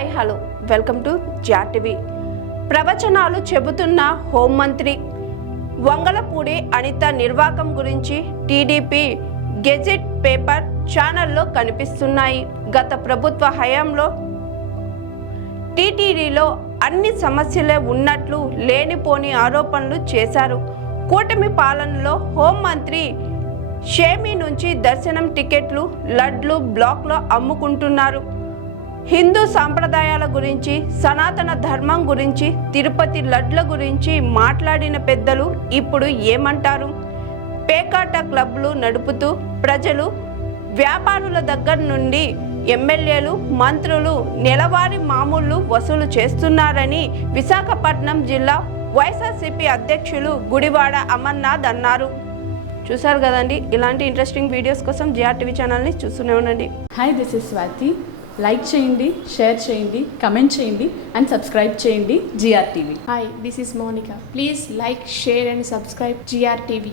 Hi hello welcome to GRTV. ప్రవచనాలు చెబుతున్న హోంమంత్రి వంగలపూడి అనిత నిర్వాకం గురించి టీడీపీ గెజిట్ పేపర్ ఛానల్లో కనిపిస్తున్నాయి. గత ప్రభుత్వ హయాంలో టీటీడీలో అన్ని సమస్యలే ఉన్నట్లు లేనిపోని ఆరోపణలు చేశారు. కూటమి పాలనలో హోంమంత్రి షేమీ నుంచి దర్శనం టికెట్లు, లడ్లు బ్లాక్లో అమ్ముకుంటున్నారు. హిందూ సాంప్రదాయాల గురించి, సనాతన ధర్మం గురించి, తిరుపతి లడ్ల గురించి మాట్లాడిన పెద్దలు ఇప్పుడు ఏమంటారు? పేకాట క్లబ్లు నడుపుతూ ప్రజలు, వ్యాపారుల దగ్గర నుండి ఎమ్మెల్యేలు, మంత్రులు నెలవారీ మామూళ్లు వసూలు చేస్తున్నారని విశాఖపట్నం జిల్లా వైఎస్ఆర్సీపీ అధ్యక్షులు గుడివాడ అమర్నాథ్ అన్నారు. చూసారు కదండి. ఇలాంటి ఇంట్రెస్టింగ్ వీడియోస్ కోసం జిఆర్టీవీ ఛానల్ని చూస్తూనే ఉండండి. Hi, this is Swathi. Like చేయండి, షేర్ చేయండి, కమెంట్ చేయండి అండ్ సబ్స్క్రైబ్ చేయండి GRTV. Hi, this is Monica. Please like, share and subscribe GRTV.